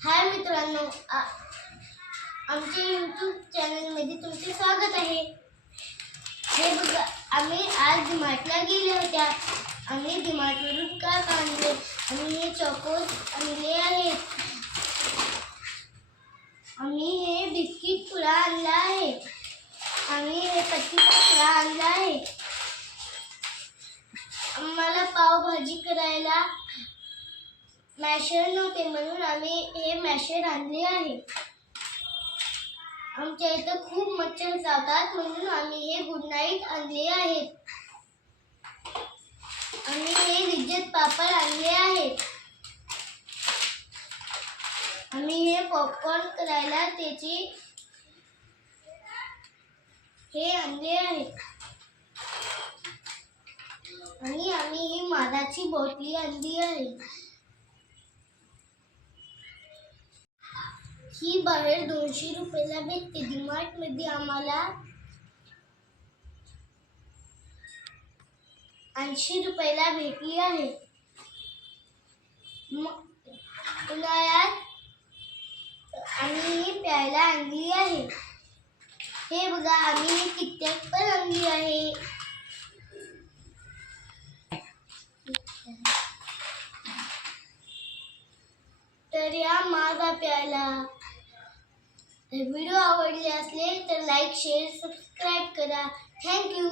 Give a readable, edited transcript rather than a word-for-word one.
हाय मित्रांनो, आमच्या यूट्यूब चॅनलमध्ये तुमचे स्वागत आहे। हे बघा, आम्ही आज डीमार्टला गेले होत्या। आम्ही डीमार्टवरून काय आणले? आम्ही हे चॉकोज आणले आहेत। आम्ही हे बिस्किट पुडा आणला आहे। आम्ही हे पत्तीचा पुडा आणला आहे। आम्हाला पावभाजी करायला मॅशर नव्हते म्हणून आम्ही हे मॅशर आणले आहे। आमच्या इथं खूप मच्छर चावतात म्हणून आम्ही हे गुड नाईट आणले आहेत। आम्ही हे लिज्जत पापड आणले आहेत। आम्ही हे पॉपकॉर्न करायला त्याचे हे आणले आहेत। आणि आम्ही ही मादाची बॉटली आणली आहे। ही बाहेर 200 रुपयाला भेटते। डीमार्ट मध्ये आम्हाला 80 रुपयाला भेटली आहे। उन्हाळ्यात आम्ही ही प्यायला आणली आहे। हे बघा, आम्ही ही किटकॅट पण आणली आहे। तर या माझा प्यायला व्हिडिओ आवडले असले तर लाईक शेअर सबस्क्राईब करा। Thank you.